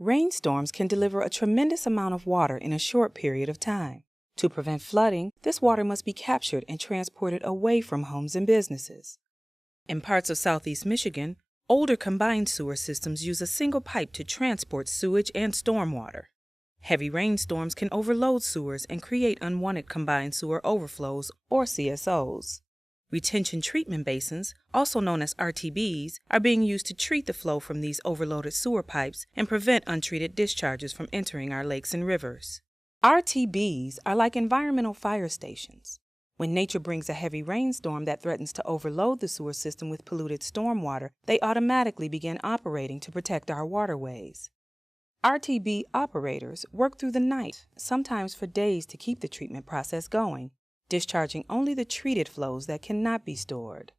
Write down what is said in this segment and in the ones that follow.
Rainstorms can deliver a tremendous amount of water in a short period of time. To prevent flooding, this water must be captured and transported away from homes and businesses. In parts of southeast Michigan, older combined sewer systems use a single pipe to transport sewage and stormwater. Heavy rainstorms can overload sewers and create unwanted combined sewer overflows, or CSOs. Retention treatment basins, also known as RTBs, are being used to treat the flow from these overloaded sewer pipes and prevent untreated discharges from entering our lakes and rivers. RTBs are like environmental fire stations. When nature brings a heavy rainstorm that threatens to overload the sewer system with polluted stormwater, they automatically begin operating to protect our waterways. RTB operators work through the night, sometimes for days, to keep the treatment process going, discharging only the treated flows that cannot be stored.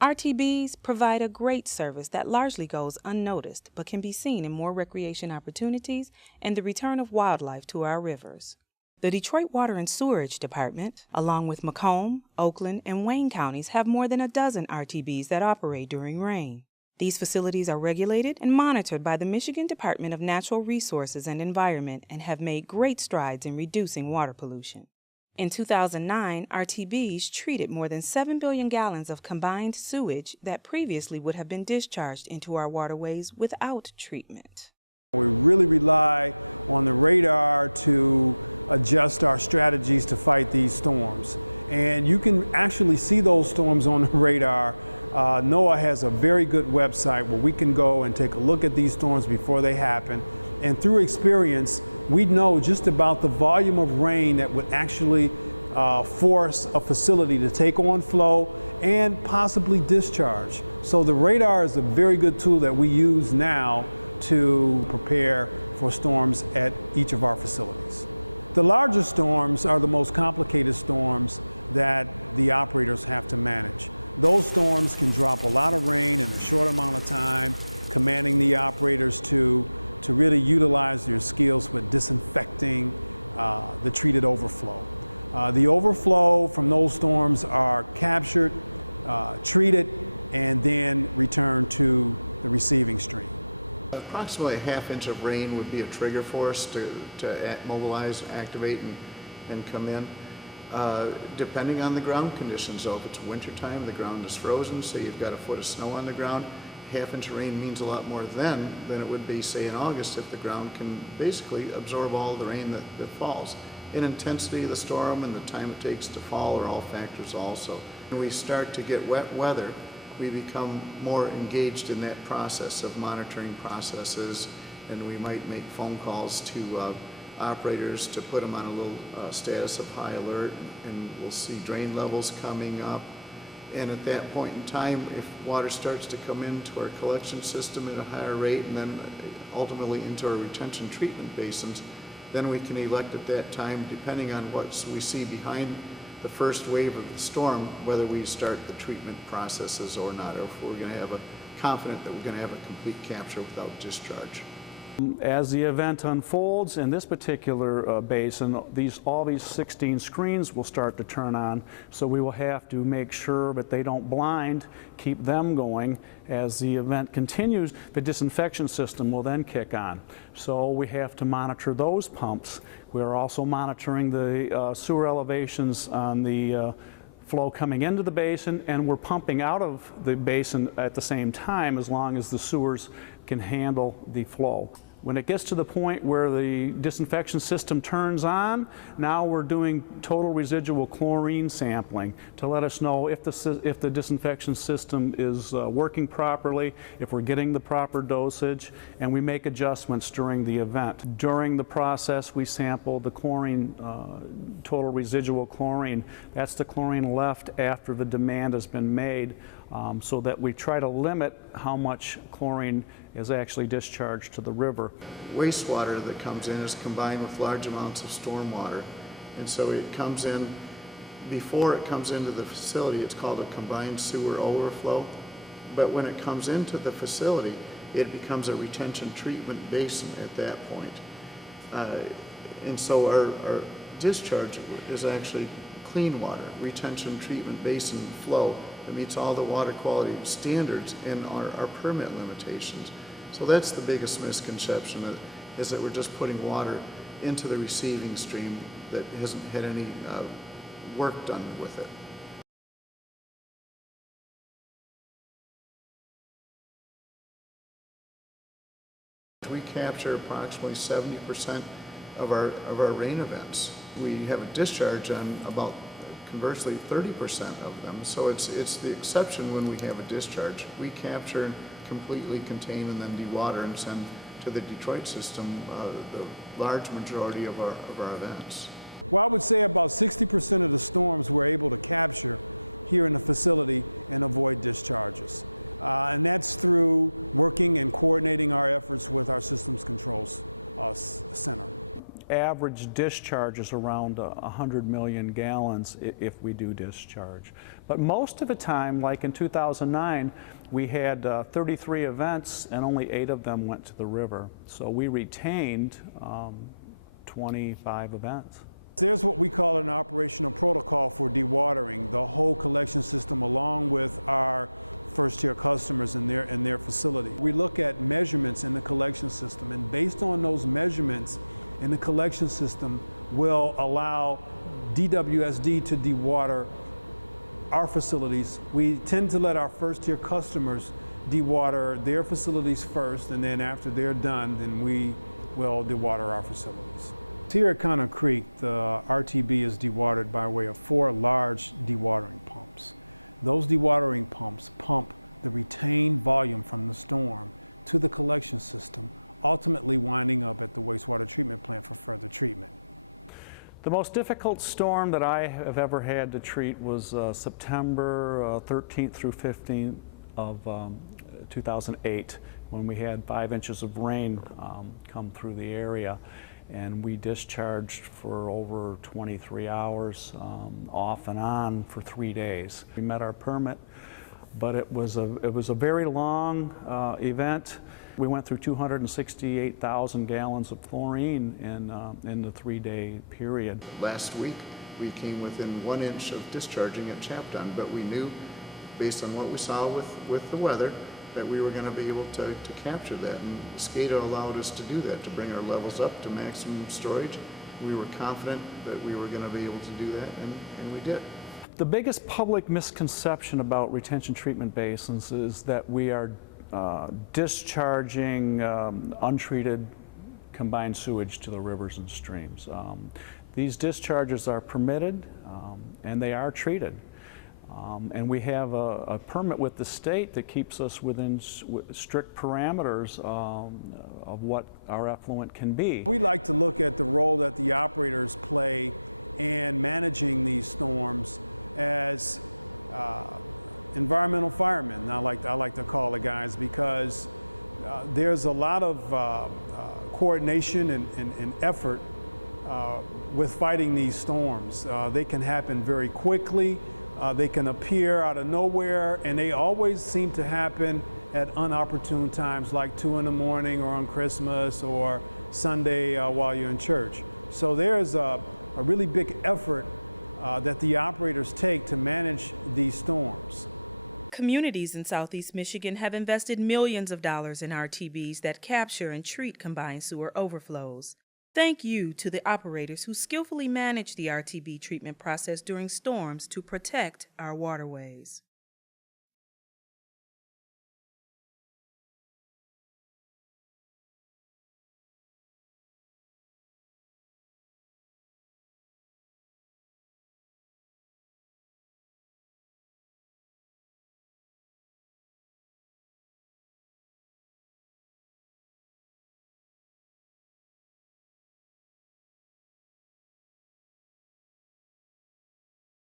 RTBs provide a great service that largely goes unnoticed but can be seen in more recreation opportunities and the return of wildlife to our rivers. The Detroit Water and Sewerage Department, along with Macomb, Oakland, and Wayne counties, have more than a dozen RTBs that operate during rain. These facilities are regulated and monitored by the Michigan Department of Natural Resources and Environment and have made great strides in reducing water pollution. In 2009, RTBs treated more than 7 billion gallons of combined sewage that previously would have been discharged into our waterways without treatment. We really rely on the radar to adjust our strategies to fight these storms. And you can actually see those storms on the radar. NOAA has a very good website. We can go and take a look at these storms before they happen. And through experience, we know just about the volume of rain that would actually force a facility to take on flow and possibly discharge. So the radar is a very good tool that we use now to prepare for storms at each of our facilities. The larger storms are the most complicated storms that the operators have to manage. Those storms are demanding the operators to really utilize their skills with disinfecting the treated overflow. The overflow from those storms are captured, treated, and then returned to the receiving stream. Approximately a half inch of rain would be a trigger for us to mobilize, activate, and come in. Depending on the ground conditions, though, if it's wintertime, the ground is frozen, so you've got a foot of snow on the ground, half inch of rain means a lot more then than it would be, say, in August, if the ground can basically absorb all the rain that falls. And intensity of the storm and the time it takes to fall are all factors also. When we start to get wet weather, we become more engaged in that process of monitoring processes, and we might make phone calls to operators to put them on a little status of high alert, and we'll see drain levels coming up. And at that point in time, if water starts to come into our collection system at a higher rate and then ultimately into our retention treatment basins, then we can elect at that time, depending on what we see behind the first wave of the storm, whether we start the treatment processes or not, or if we're going to have confident that we're going to have a complete capture without discharge. As the event unfolds in this particular basin, all these 16 screens will start to turn on, so we will have to make sure that they don't blind, keep them going. As the event continues, the disinfection system will then kick on. So we have to monitor those pumps. We are also monitoring the sewer elevations on the flow coming into the basin, and we're pumping out of the basin at the same time as long as the sewers can handle the flow. When it gets to the point where the disinfection system turns on, now we're doing total residual chlorine sampling to let us know if the disinfection system is working properly, if we're getting the proper dosage, and we make adjustments during the event. During the process, we sample the chlorine, total residual chlorine. That's the chlorine left after the demand has been made, so that we try to limit how much chlorine is actually discharged to the river. Wastewater that comes in is combined with large amounts of stormwater, and so it comes in, before it comes into the facility, it's called a combined sewer overflow, but when it comes into the facility, it becomes a retention treatment basin at that point. And so our discharge is actually clean water, retention treatment basin flow that meets all the water quality standards and our permit limitations. So that's the biggest misconception, is that we're just putting water into the receiving stream that hasn't had any work done with it. We capture approximately 70% of our rain events. We have a discharge on about, conversely, 30% of them. So it's the exception when we have a discharge. We capture, completely contain, and then dewater and send to the Detroit system the large majority of our events. Well, I would say about 60% of the storms we're able to capture here in the facility and avoid discharges. And that's through working and coordinating our efforts with our systems controls. Average discharge is around 100 million gallons if we do discharge. But most of the time, like in 2009, we had 33 events and only 8 of them went to the river. So we retained 25 events. There's what we call an operational protocol for dewatering the whole collection system along with our first-year customers in their facility. We look at measurements in the collection system, and based on those measurements in the collection system will allow DWSD to dewater our facilities. We tend to let our first-year customers dewater their facilities first, and then after they're done, then we will dewater our facilities. Here at Containment Creek, the RTB is dewatered by way of 4 large dewatering pumps. Those dewatering pumps pump the retained volume from the storm to the collection system, ultimately winding up at the wastewater treatment plant for further treatment. The most difficult storm that I have ever had to treat was September 13th through 15th of 2008, when we had 5 inches of rain come through the area, and we discharged for over 23 hours off and on for 3 days. We met our permit, but it was a very long event. We went through 268,000 gallons of chlorine in the 3-day period. Last week, we came within 1 inch of discharging at Chapton, but we knew, based on what we saw with the weather, that we were going to be able to capture that. And SCADA allowed us to do that, to bring our levels up to maximum storage. We were confident that we were going to be able to do that, and we did. The biggest public misconception about retention treatment basins is that we are discharging untreated combined sewage to the rivers and streams. These discharges are permitted and they are treated. And we have a permit with the state that keeps us within strict parameters of what our effluent can be. We like to look at the role that the operators play in managing these storms as environmental firemen, I like to call the guys, because there's a lot of coordination and effort with fighting these storms. They can happen very quickly. They can appear out of nowhere, and they always seem to happen at unopportune times, like 2 in the morning or on Christmas or Sunday while you're in church. So there's a really big effort that the operators take to manage these storms. Communities in Southeast Michigan have invested millions of dollars in RTBs that capture and treat combined sewer overflows. Thank you to the operators who skillfully manage the RTB treatment process during storms to protect our waterways.